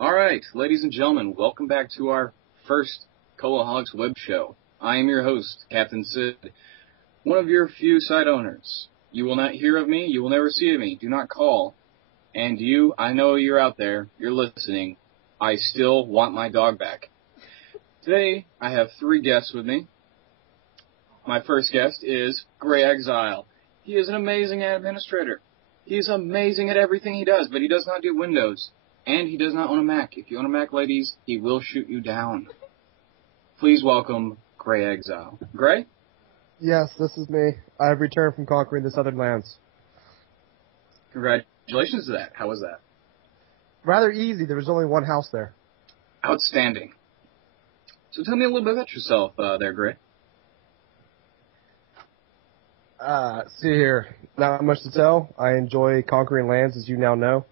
All right, ladies and gentlemen, welcome back to our first Coloholics web show. I am your host, Captain Sid, one of your few site owners. You will not hear of me, you will never see of me, do not call. And you, I know you're out there, you're listening. I still want my dog back. Today, I have 3 guests with me. My first guest is greyexile. He is an amazing administrator. He's amazing at everything he does, but he does not do Windows. And he does not own a Mac. If you own a Mac, ladies, he will shoot you down. Please welcome greyexile. Grey? Yes, this is me. I have returned from conquering the southern lands. Congratulations to that. How was that? Rather easy. There was only one house there. Outstanding. So tell me a little bit about yourself there, Grey. See here. Not much to tell. I enjoy conquering lands, as you now know.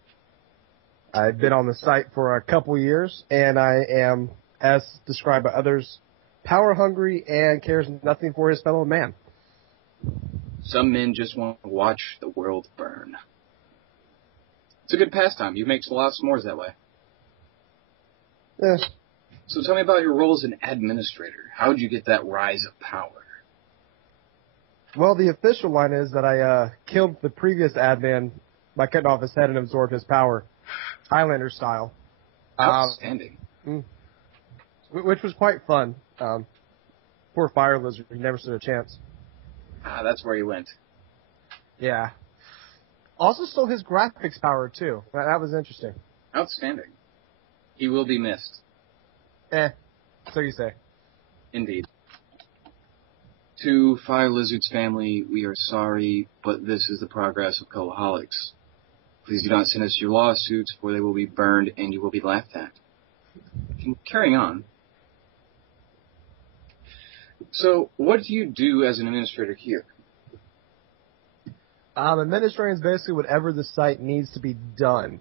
I've been on the site for a couple years, and I am, as described by others, power-hungry and cares nothing for his fellow man. Some men just want to watch the world burn. It's a good pastime. You make a lot of s'mores that way. Yeah. So tell me about your role as an administrator. How did you get that rise of power? Well, the official line is that I killed the previous admin by cutting off his head and absorbed his power, Highlander style. Outstanding. Which was quite fun. Poor fire lizard, he never stood a chance. That's where you went. Yeah. Also stole his graphics power, too. That was interesting. Outstanding. He will be missed. So you say. Indeed. To Fire Lizard's family, we are sorry, but this is the progress of Coloholics. Please do not send us your lawsuits, for they will be burned and you will be laughed at. Carrying on. So, what do you do as an administrator here? Administrating is basically whatever the site needs to be done.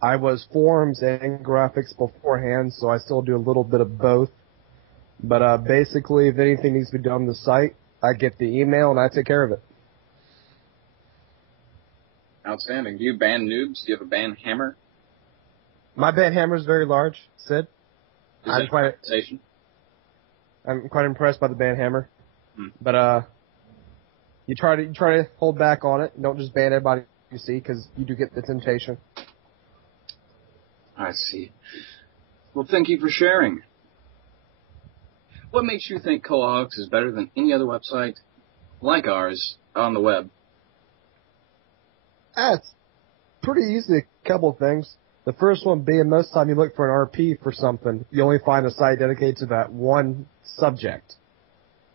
I was forums and graphics beforehand, so I still do a little bit of both. But basically, if anything needs to be done on the site, I get the email and I take care of it. Outstanding. Do you ban noobs? Do you have a ban hammer? My ban hammer is very large, Sid. I'm quite impressed by the ban hammer. But you try to hold back on it. Don't just ban everybody you see, because you do get the temptation. I see. Well, thank you for sharing. What makes you think Coloholics is better than any other website like ours on the web? It's pretty easy, a couple of things. The first one being most of the time you look for an RP for something, you only find a site dedicated to that one subject.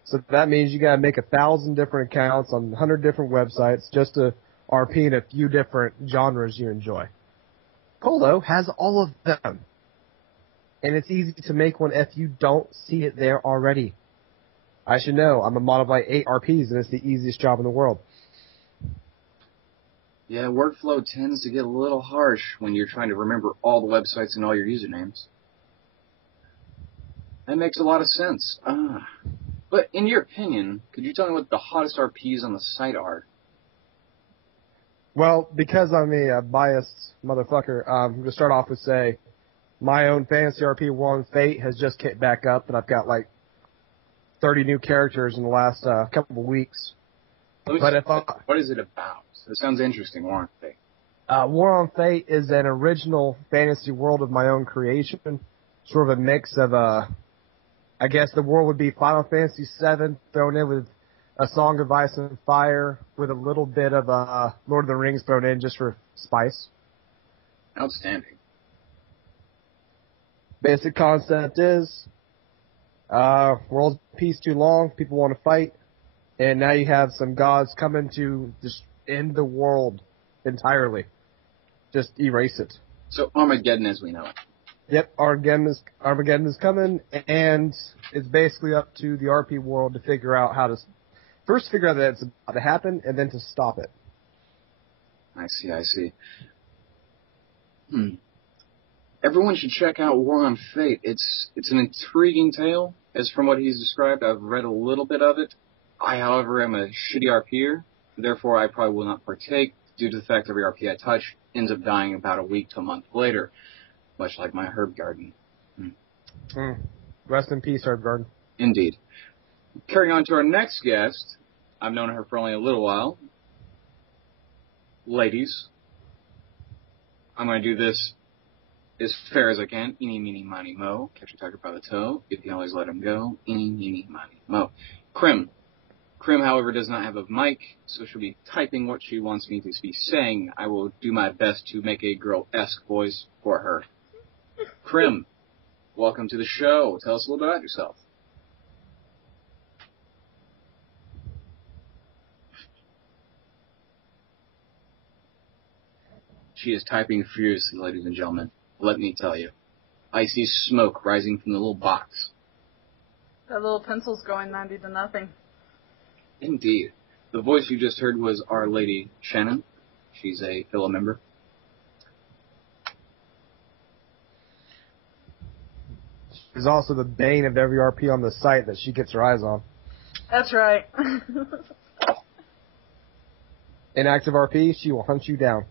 So that means you gotta make 1,000 different accounts on 100 different websites just to RP in a few different genres you enjoy. Colo has all of them. And it's easy to make one if you don't see it there already. I should know. I'm a model by 8 RPs, and it's the easiest job in the world. Yeah, workflow tends to get a little harsh when you're trying to remember all the websites and all your usernames. That makes a lot of sense. But in your opinion, could you tell me what the hottest RPs on the site are? Well, because I'm a biased motherfucker, I'm going to start off with say, my own fantasy RP, War on Fate, has just kicked back up, and I've got like 30 new characters in the last couple of weeks. What is it about? It sounds interesting, War on Fate. War on Fate is an original fantasy world of my own creation, sort of a mix of, I guess the world would be Final Fantasy VII thrown in with a Song of Ice and Fire, with a little bit of Lord of the Rings thrown in just for spice. Outstanding. Basic concept is, world's peace too long, people want to fight, and now you have some gods coming to just end the world entirely. Just erase it. So Armageddon as we know it. Yep, Armageddon is coming, and it's basically up to the RP world to figure out how to, first figure out that it's about to happen, and then to stop it. I see. Everyone should check out War on Fate. It's an intriguing tale, as from what he's described. I've read a little bit of it. I, however, am a shitty RPer, therefore I probably will not partake, due to the fact every RP I touch ends up dying about a week to a month later. much like my herb garden. Rest in peace, herb garden. Indeed. Carrying on to our next guest. I've known her for only a little while. Ladies, I'm going to do this as fair as I can. Eeny, meeny, miny, mo. Catch a tiger by the toe. You can always let him go. Eeny, meeny, miny, mo. Krim. Krim, however, does not have a mic, so she'll be typing what she wants me to be saying. I will do my best to make a girl-esque voice for her. Krim, welcome to the show. Tell us a little bit about yourself. She is typing furiously, ladies and gentlemen. Let me tell you. I see smoke rising from the little box. That little pencil's going 90 to nothing. Indeed. The voice you just heard was Our Lady Shannon. She's a fellow member. She's also the bane of every RP on the site that she gets her eyes on. That's right. Inactive RP, she will hunt you down.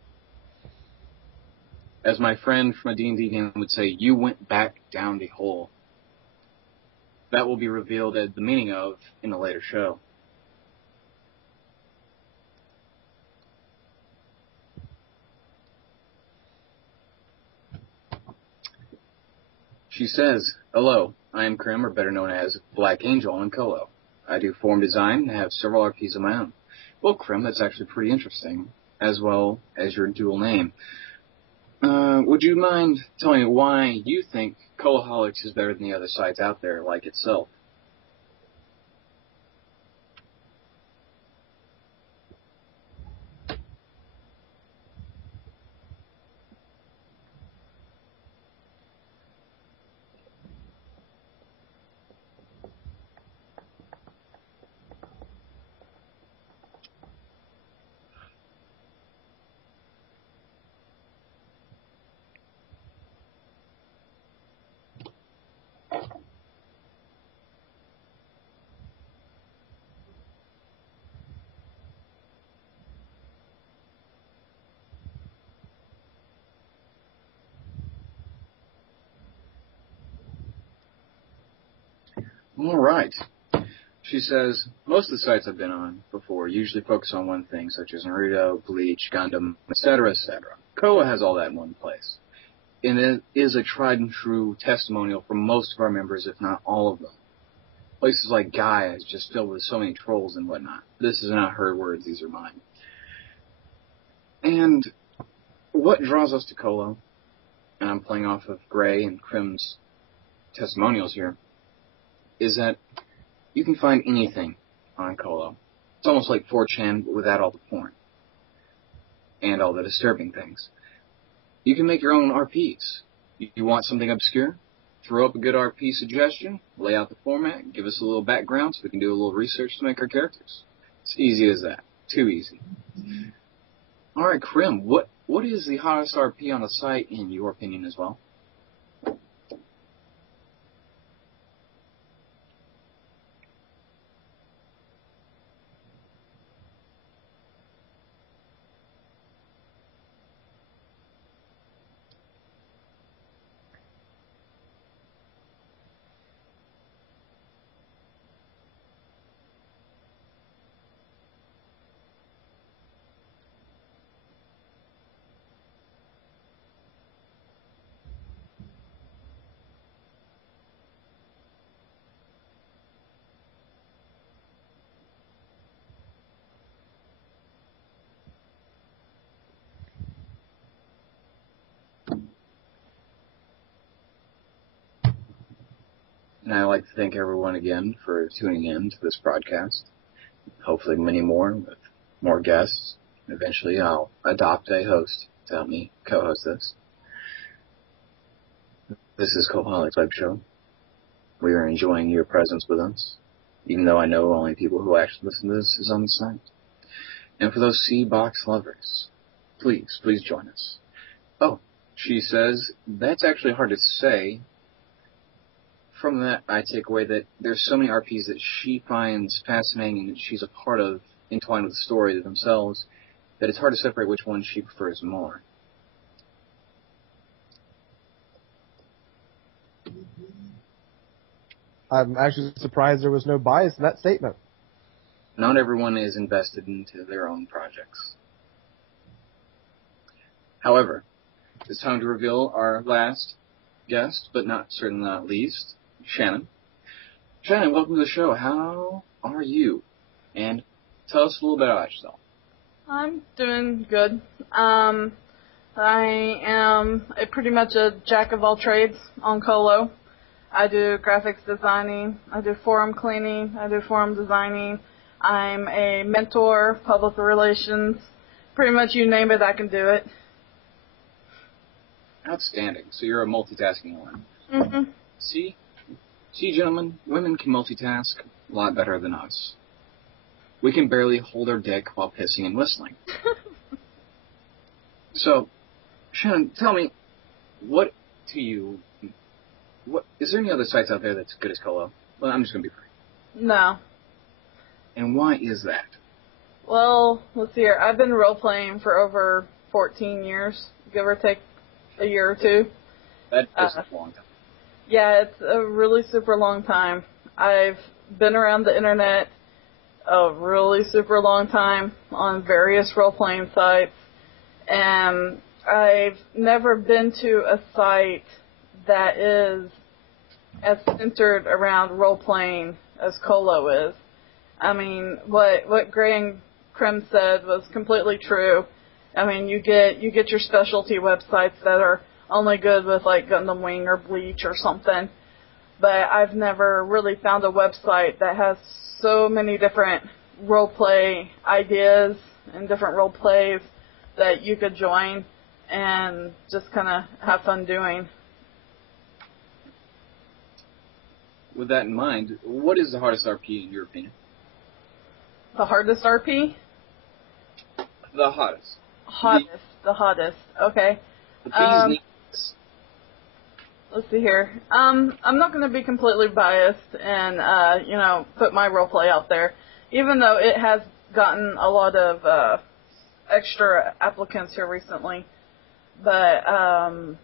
As my friend from a D&D game would say, you went back down the hole. That will be revealed as the meaning of in a later show. She says, hello, I am Krim, or better known as Black Angel in Colo. I do form design and have several RPs of my own. Well, Krim, that's actually pretty interesting, as well as your dual name. Would you mind telling me why you think Coloholics is better than the other sites out there like itself? All right. She says, most of the sites I've been on before usually focus on one thing, such as Naruto, Bleach, Gundam, etc., etc. Koa has all that in one place. And it is a tried and true testimonial for most of our members, if not all of them. Places like Gaia is just filled with so many trolls and whatnot. This is not her words, these are mine. And what draws us to Colo, and I'm playing off of Gray and Krim's testimonials here, is that you can find anything on Colo. It's almost like 4chan, but without all the porn. And all the disturbing things. You can make your own RPs. You want something obscure? Throw up a good RP suggestion, lay out the format, give us a little background so we can do a little research to make our characters. It's easy as that. Too easy. Alright, Krim, what is the hottest RP on the site in your opinion as well? And I'd like to thank everyone again for tuning in to this broadcast. Hopefully many more with more guests. Eventually I'll adopt a host to help me co-host this. This is Coloholics Web Show. We are enjoying your presence with us, even though I know only people who actually listen to this is on the site. And for those C-Box lovers, please join us. Oh, she says, that's actually hard to say. From that, I take away that there's so many RPs that she finds fascinating and that she's a part of, entwined with the story themselves, that it's hard to separate which one she prefers more. I'm actually surprised there was no bias in that statement. Not everyone is invested into their own projects. However, it's time to reveal our last guest, but certainly not least, Shannon. Shannon, welcome to the show. How are you? And tell us a little bit about yourself. I'm doing good. I am pretty much a jack of all trades on Colo. I do graphics designing, I do forum cleaning, I do forum designing. I'm a mentor, public relations. Pretty much you name it, I can do it. Outstanding. So you're a multitasking one. Mm-hmm. See, gentlemen, women can multitask a lot better than us. We can barely hold our dick while pissing and whistling. So, Shannon, tell me, is there any other sites out there that's good as Colo? Well, I'm just going to be frank. No. And why is that? Well, let's see here. I've been role-playing for over 14 years, give or take a year or two. That is a long time. Yeah, it's a really super long time. I've been around the internet a really super long time on various role-playing sites, and I've never been to a site that is as centered around role-playing as Colo is. I mean, what Gray and Krim said was completely true. I mean, you get your specialty websites that are only good with like Gundam Wing or Bleach or something, but I've never really found a website that has so many different role-play ideas and different role-plays that you could join and just kind of have fun doing. With that in mind, what is the hardest RP in your opinion? The hardest RP? The hottest. The hottest. Okay. The bee's knees. Let's see here. I'm not going to be completely biased and, put my roleplay out there, even though it has gotten a lot of extra applicants here recently. But I'm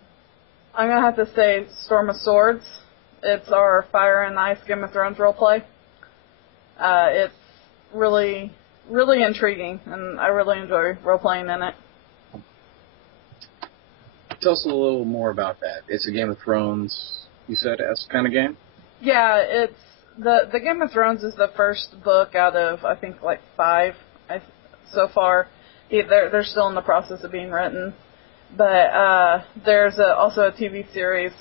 going to have to say Storm of Swords. It's our Fire and Ice Game of Thrones roleplay. It's really, really intriguing, and I really enjoy roleplaying in it. Tell us a little more about that. It's a Game of Thrones, you said, as kind of game? Yeah, it's the Game of Thrones is the first book out of, I think, like 5 so far. They're still in the process of being written. But there's also a TV series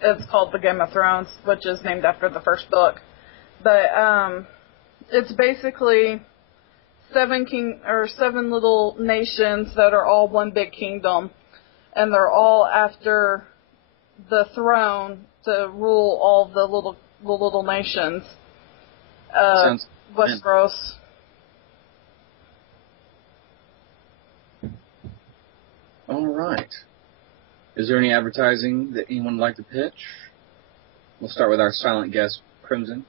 it's called The Game of Thrones, which is named after the first book. But it's basically 7 little nations that are all one big kingdom, and they're all after the throne to rule all the little nations. Westeros. All right. Is there any advertising that anyone would like to pitch? We'll start with our silent guest, Crimson.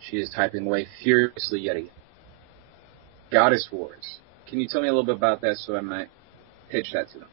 She is typing away furiously yet again. Goddess Wars. Can you tell me a little bit about that so I might pitch that to them?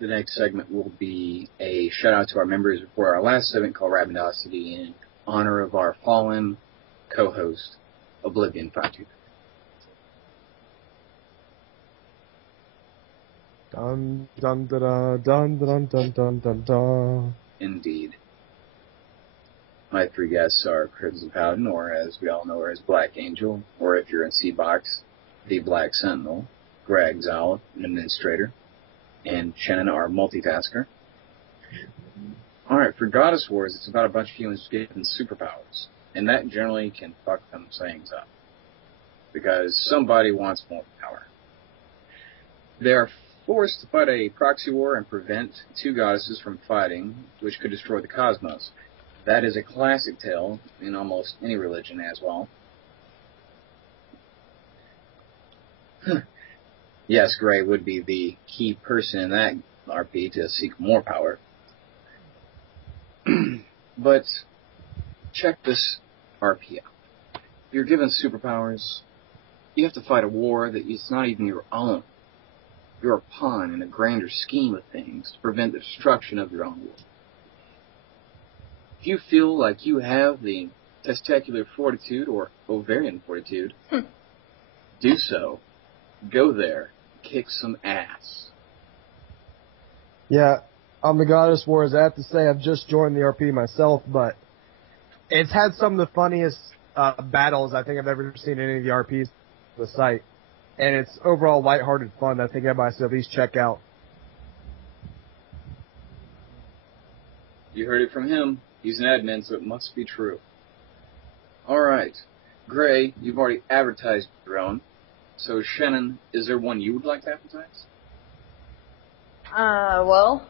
The next segment will be a shout out to our members for our last segment called Rabidosity in honor of our fallen co-host, Oblivion 52. Dun dun dun dun dun dun dun dun dun. Indeed. My three guests are Crimson Paladin, or as we all know her as Black Angel, or if you're in C-Box, the Black Sentinel, greyexile, an administrator, and Shannon, our multitasker. Alright, for Goddess Wars, it's about a bunch of humans getting superpowers, and that generally can fuck them things up, because somebody wants more power. They are forced to fight a proxy war and prevent two goddesses from fighting, which could destroy the cosmos. That is a classic tale in almost any religion as well. Yes, Grey would be the key person in that RP to seek more power. But check this RP out. If you're given superpowers, you have to fight a war that is not even your own. You're a pawn in a grander scheme of things to prevent the destruction of your own world. If you feel like you have the testicular fortitude or ovarian fortitude, do so. Go there. Kick some ass. Yeah, on the Goddess Wars, I have to say I've just joined the RP myself, but it's had some of the funniest battles I think I've ever seen in any of the RPs on the site. And it's overall lighthearted fun I think everybody should at least check out. You heard it from him. He's an admin, so it must be true. Alright. Grey, you've already advertised your own. So, Shannon, is there one you would like to advertise? Well,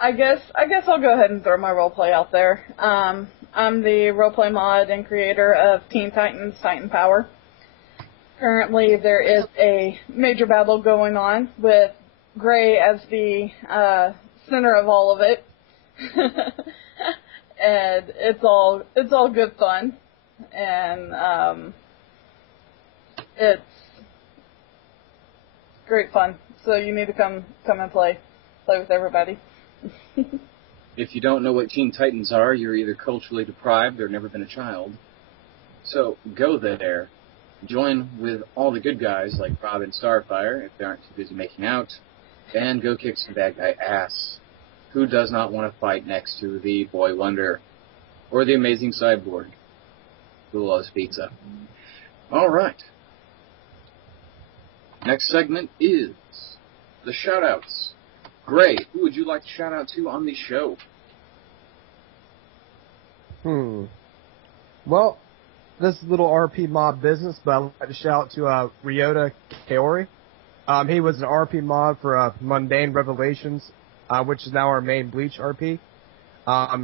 I guess I'll go ahead and throw my roleplay out there. I'm the roleplay mod and creator of Teen Titans Titan Power. Currently, there is a major battle going on with Grey as the center of all of it. And it's all good fun. And it's great fun. So you need to come and play with everybody. If you don't know what Teen Titans are, you're either culturally deprived or never been a child. So go there, join with all the good guys like Rob and Starfire if they aren't too busy making out, and go kick some bad guy ass. Who does not want to fight next to the Boy Wonder or the amazing Cyborg who loves pizza? Alright. Next segment is the shoutouts. Grey, who would you like to shout out to on the show? Well, this is a little RP mod business, but I'd like to shout out to Ryota Kaori. He was an RP mod for Mundane Revelations, which is now our main Bleach RP.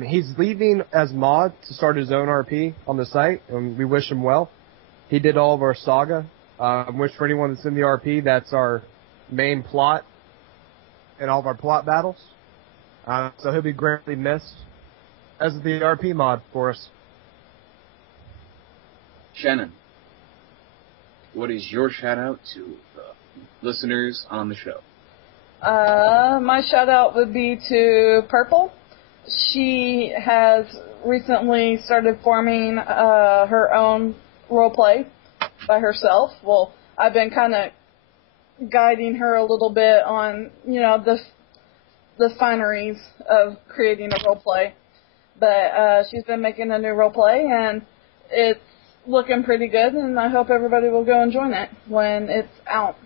He's leaving as mod to start his own RP on the site, and we wish him well. He did all of our saga, which for anyone that's in the RP, that's our main plot in all of our plot battles. So he'll be greatly missed as the RP mod for us. Shannon, what is your shout out to the listeners on the show? My shout out would be to Purple. She has recently started forming her own roleplay by herself. Well, I've been kind of guiding her a little bit on, the fineries of creating a roleplay. But she's been making a new roleplay, and it's looking pretty good, and I hope everybody will go and join it when it's out.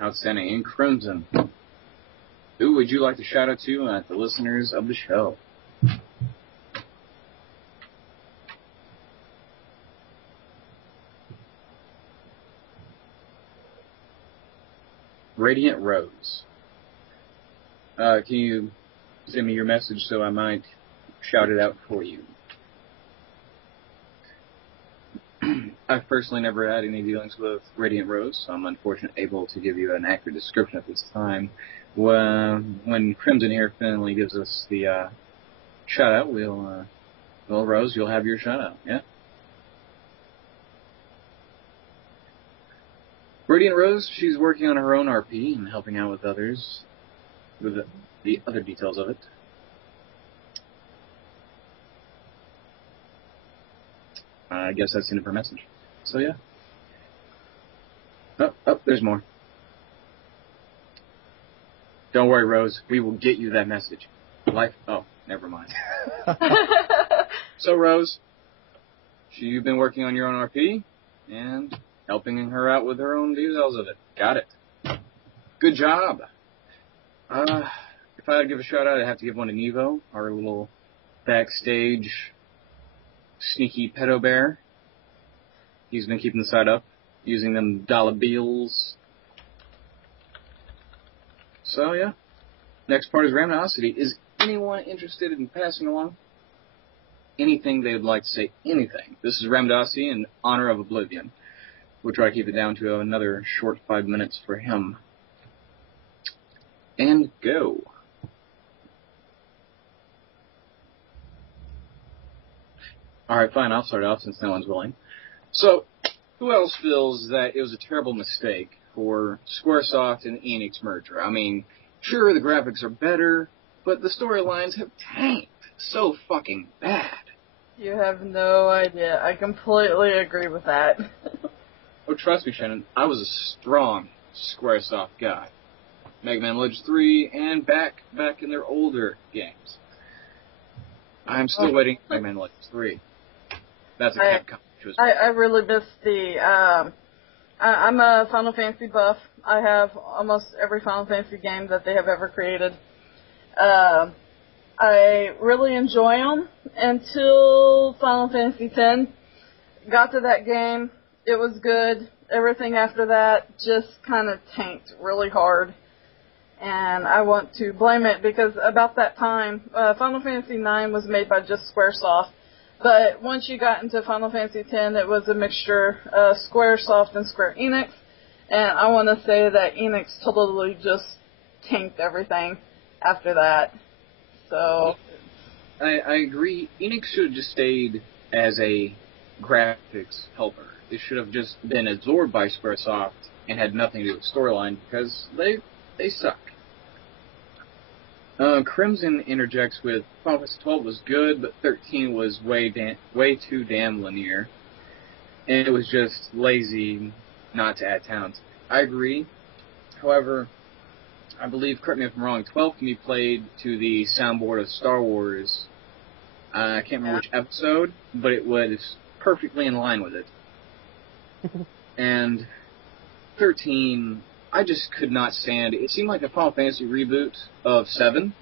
Outstanding. In Crimson, who would you like to shout out to at the listeners of the show? Radiant Rose. Can you send me your message so I might shout it out for you? I've personally never had any dealings with Radiant Rose, so I'm unfortunately able to give you an accurate description at this time. When Crimson here finally gives us the shout out, well, Rose, you'll have your shout out, yeah? Radiant Rose, she's working on her own RP and helping out with others with the other details of it. I guess that's the end of her message. So, yeah. Oh, there's more. Don't worry, Rose. We will get you that message. never mind. So, Rose, you've been working on your own RP and helping her out with her own details of it. Got it. Good job. If I had to give a shout-out, I'd have to give one to Nevo, our little backstage sneaky pedo bear. He's been keeping the site up, using them dollar bills. So, yeah. Next part is Ramnosity. Is anyone interested in passing along anything they would like to say? Anything. This is Ramnosity in honor of Oblivion. We'll try to keep it down to another short 5 minutes for him. And go. Alright, fine, I'll start off since no one's willing. So, who else feels that it was a terrible mistake for Squaresoft and Enix merger? I mean, sure, the graphics are better, but the storylines have tanked so fucking bad. You have no idea. I completely agree with that. Oh, trust me, Shannon, I was a strong Squaresoft guy. Mega Man Legends 3 and back in their older games. I'm still waiting for Mega Man Legends 3. That's a Capcom. I really miss the, I'm a Final Fantasy buff. I have almost every Final Fantasy game that they have ever created. I really enjoy them until Final Fantasy X. Got to that game, it was good. Everything after that just kind of tanked really hard. And I want to blame it because about that time, Final Fantasy IX was made by just Squaresoft. But once you got into Final Fantasy X, it was a mixture of Squaresoft and Square Enix. And I want to say that Enix totally just tanked everything after that. So I agree. Enix should have just stayed as a graphics helper. It should have just been absorbed by Squaresoft and had nothing to do with storyline because they suck. Crimson interjects with Final Fantasy 12 was good, but 13 was way too damn linear. And it was just lazy not to add talent. I agree. However, I believe, correct me if I'm wrong, 12 can be played to the soundboard of Star Wars. I can't remember which episode, but it was perfectly in line with it. And 13, I just could not stand it. It seemed like a Final Fantasy reboot of 7,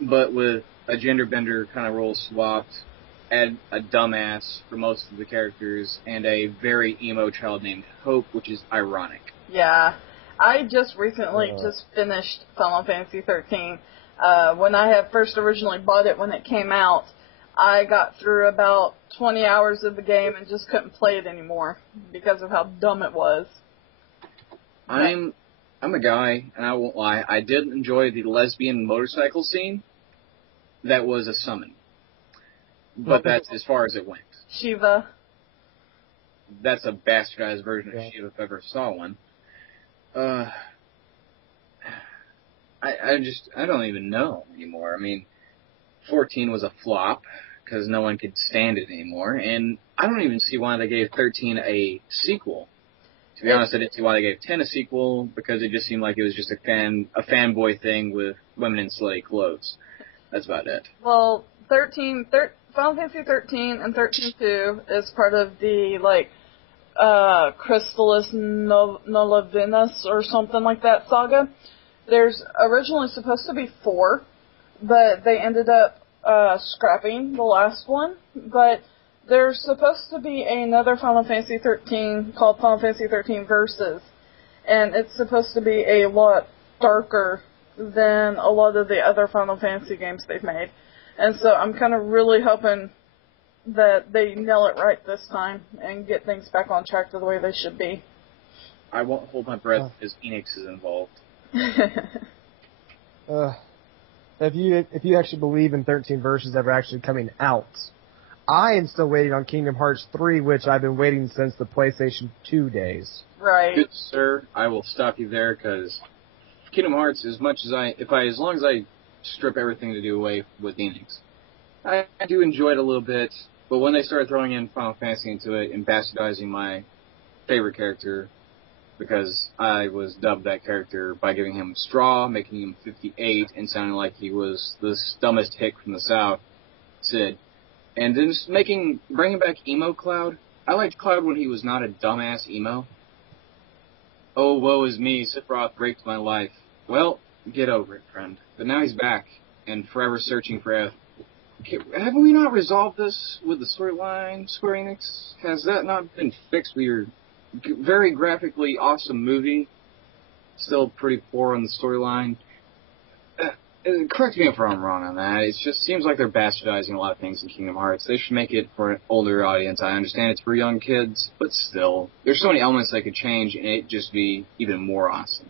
but with a gender bender kind of role swapped, add a dumbass for most of the characters, and a very emo child named Hope, which is ironic. Yeah. I just recently just finished Final Fantasy 13. When I had first originally bought it when it came out, I got through about 20 hours of the game and just couldn't play it anymore because of how dumb it was. I'm a guy, and I won't lie, I did enjoy the lesbian motorcycle scene. That was a summon. But that's as far as it went. Shiva. That's a bastardized version of Shiva if I ever saw one. I don't even know anymore. I mean, 14 was a flop because no one could stand it anymore, and I don't even see why they gave 13 a sequel. To be honest, I didn't see why they gave 10 a sequel because it just seemed like it was just a fanboy thing with women in slutty clothes. That's about it. Well, Final Fantasy 13 and 13-2 is part of the Crystallis Nolavinus or something like that saga. There's originally supposed to be 4, but they ended up scrapping the last one. But there's supposed to be another Final Fantasy 13 called Final Fantasy 13 Versus, and it's supposed to be a lot darker than a lot of the other Final Fantasy games they've made. And so I'm kind of really hoping that they nail it right this time and get things back on track to the way they should be. I won't hold my breath because Enix is involved. If you actually believe in 13 Verses ever actually coming out, I am still waiting on Kingdom Hearts 3, which I've been waiting since the PlayStation 2 days. Right. Good sir, I will stop you there because Kingdom Hearts, as long as I strip everything to do away with Enix, I do enjoy it a little bit. But when they started throwing in Final Fantasy into it and bastardizing my favorite character, because I was dubbed that character by giving him straw, making him 58, and sounding like he was the dumbest hick from the South, Sid. And then just bringing back emo Cloud. I liked Cloud when he was not a dumbass emo. Oh, woe is me, Sephiroth raped my life. Well, get over it, friend. But now he's back, and forever searching for F. Have we not resolved this with the storyline, Square Enix? Has that not been fixed with your very graphically awesome movie? Still pretty poor on the storyline. Correct me if I'm wrong on that. It just seems like they're bastardizing a lot of things in Kingdom Hearts. They should make it for an older audience. I understand it's for young kids, but still. There's so many elements they could change, and it'd just be even more awesome.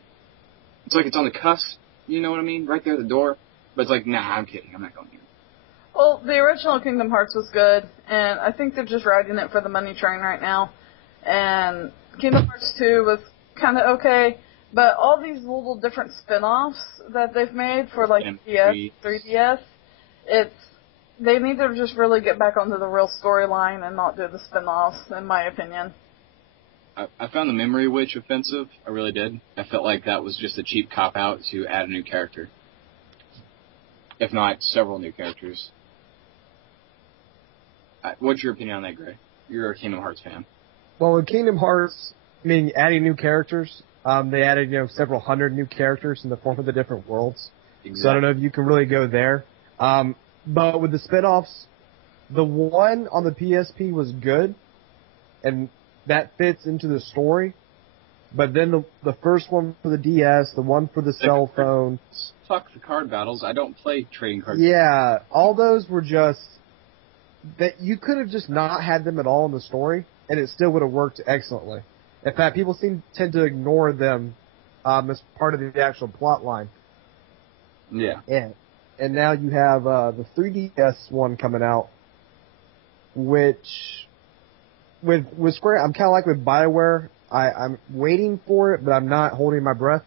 It's like it's on the cusp, you know what I mean? Right there at the door. But it's like, nah, I'm kidding. I'm not going here. Well, the original Kingdom Hearts was good, and I think they're just riding it for the money train right now. And Kingdom Hearts 2 was kind of okay, but all these little different spin-offs that they've made for, like, DS, 3DS, they need to just really get back onto the real storyline and not do the spin-offs, in my opinion. I found the Memory Witch offensive. I really did. I felt like that was just a cheap cop-out to add a new character. If not, several new characters. What's your opinion on that, Gray? You're a Kingdom Hearts fan. Well, in Kingdom Hearts, I mean, adding new characters, they added, several hundred new characters in the form of the different worlds. Exactly. So I don't know if you can really go there. But with the spin-offs, the one on the PSP was good, and that fits into the story. But then the first one for the DS, the one for the cell phone. Fuck the card battles. I don't play trading cards. Yeah, all those were just that you could have just not had them at all in the story, and it still would have worked excellently. In fact, people tend to ignore them as part of the actual plot line. Yeah. And now you have the 3DS one coming out, which with Square, I'm kind of like with BioWare. I'm waiting for it, but I'm not holding my breath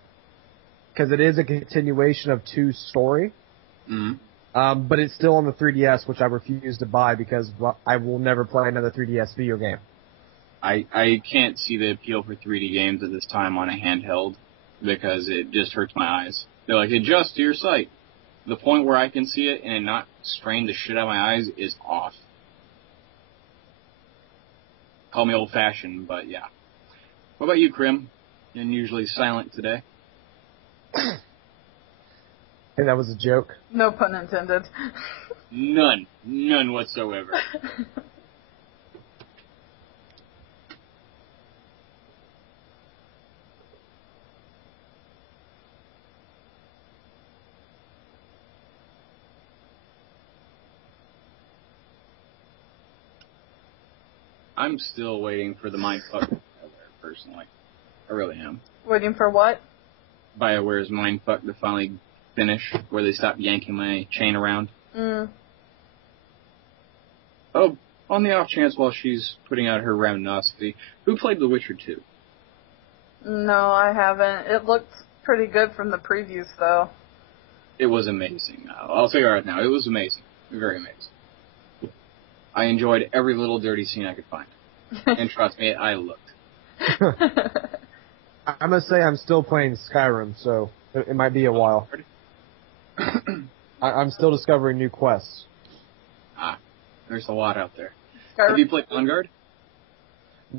because it is a continuation of 2's story. Mm-hmm. But it's still on the 3DS, which I refuse to buy because I will never play another 3DS video game. I can't see the appeal for 3D games at this time on a handheld because it just hurts my eyes. They're like, adjust to your sight. The point where I can see it and it not strain the shit out of my eyes is off. Call me old-fashioned, but yeah. What about you, Krim? You're unusually silent today. Hey, that was a joke. No pun intended. None. None whatsoever. I'm still waiting for the mindfuck to BioWare, personally. I really am. Waiting for what? BioWare's mindfuck to finally finish, where they stop yanking my chain around. Oh, on the off chance while she's putting out her raminosity, who played The Witcher 2? No, I haven't. It looked pretty good from the previews, though. It was amazing. I'll tell you right now, it was amazing. Very amazing. I enjoyed every little dirty scene I could find. And trust me, I looked. I must say I'm still playing Skyrim, so it might be a while. I'm still discovering new quests. There's a lot out there. Skyrim. Have you played Vanguard?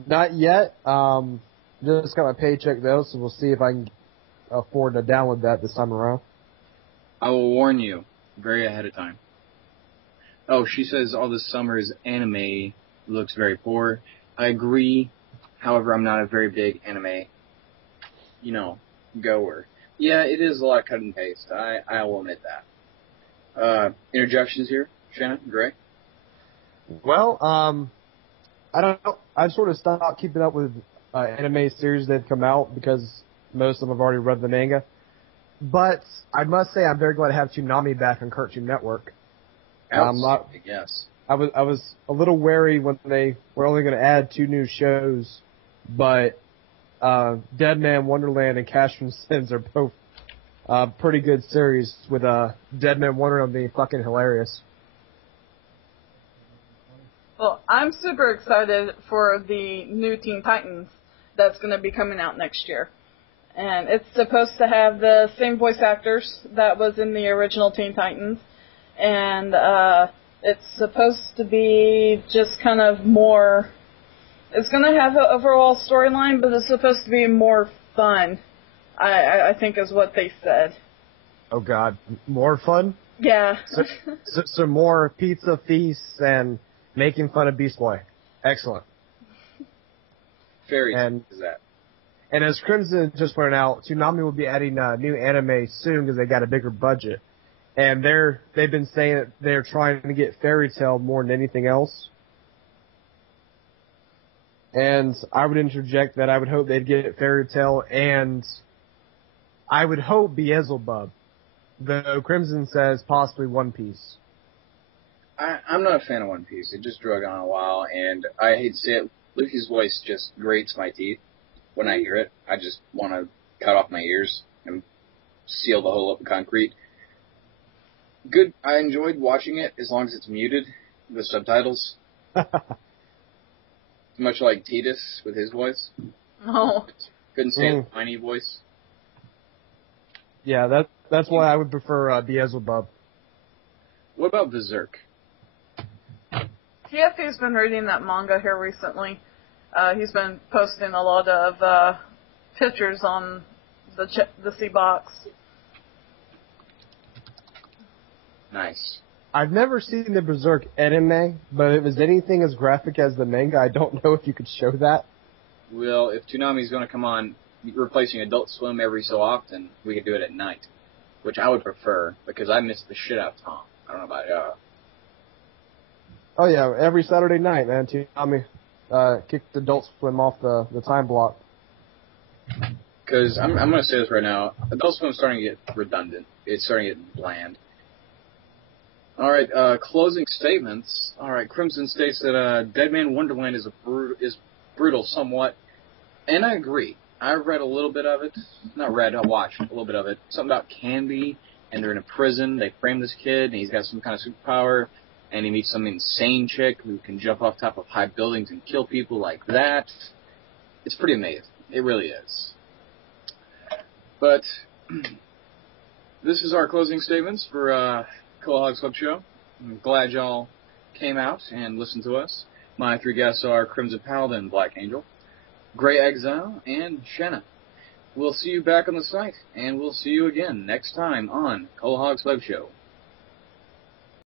Not yet. Just got my paycheck, though, so we'll see if I can afford to download that this time around. I will warn you very ahead of time. Oh, she says all this summer's anime looks very poor. I agree. However, I'm not a very big anime, goer. Yeah, it is a lot of cut and paste. I will admit that. Interjections here, Shannon, Gray? Well, I don't know. I've sort of stopped keeping up with anime series that have come out because most of them have already read the manga. But I must say I'm very glad to have Toonami back on Cartoon Network. Yes. I was a little wary when they were only going to add 2 new shows, but Dead Man Wonderland and Cash from Sins are both pretty good series, with Dead Man Wonderland being fucking hilarious. Well, I'm super excited for the new Teen Titans that's going to be coming out next year. And it's supposed to have the same voice actors that was in the original Teen Titans. And it's supposed to be just kind of more... It's going to have an overall storyline, but it's supposed to be more fun, I think is what they said. Oh, God. More fun? Yeah. So more pizza feasts and making fun of Beast Boy. Excellent. Very is that. And as Crimson just pointed out, Toonami will be adding new anime soon because they got a bigger budget. And they've been saying that they're trying to get Fairy Tail more than anything else. And I would interject that I would hope they'd get Fairy Tail, and I would hope Beelzebub, though Crimson says possibly One Piece. I'm not a fan of One Piece. It just drug on a while, and I hate to say it, Luffy's voice just grates my teeth when I hear it. I just want to cut off my ears and seal the hole up in concrete. Good. I enjoyed watching it as long as it's muted with subtitles. Much like Titus with his voice. Oh. Couldn't stand the tiny voice. Yeah, that's why I would prefer Beelzebub. What about Berserk? TFT's been reading that manga here recently. He's been posting a lot of pictures on the C-Box. Nice. I've never seen the Berserk anime, but if it was anything as graphic as the manga, I don't know if you could show that. Well, if Toonami's going to come on replacing Adult Swim every so often, we could do it at night, which I would prefer, because I miss the shit out of Tom. I don't know about y'all. Oh yeah, every Saturday night, man, Toonami kicked Adult Swim off the time block. Because I'm going to say this right now, Adult Swim's starting to get redundant. It's starting to get bland. All right, closing statements. All right, Crimson states that Dead Man Wonderland is brutal somewhat, and I agree. I read a little bit of it. Not read, I watched a little bit of it. Something about Candy, and they're in a prison. They frame this kid, and he's got some kind of superpower, and he meets some insane chick who can jump off top of high buildings and kill people like that. It's pretty amazing. It really is. But this is our closing statements for Coloholics Web Show. I'm glad y'all came out and listened to us. My three guests are Crimson Paladin, Black Angel, greyexile, and Shanna. We'll see you back on the site, and we'll see you again next time on Coloholics Web Show.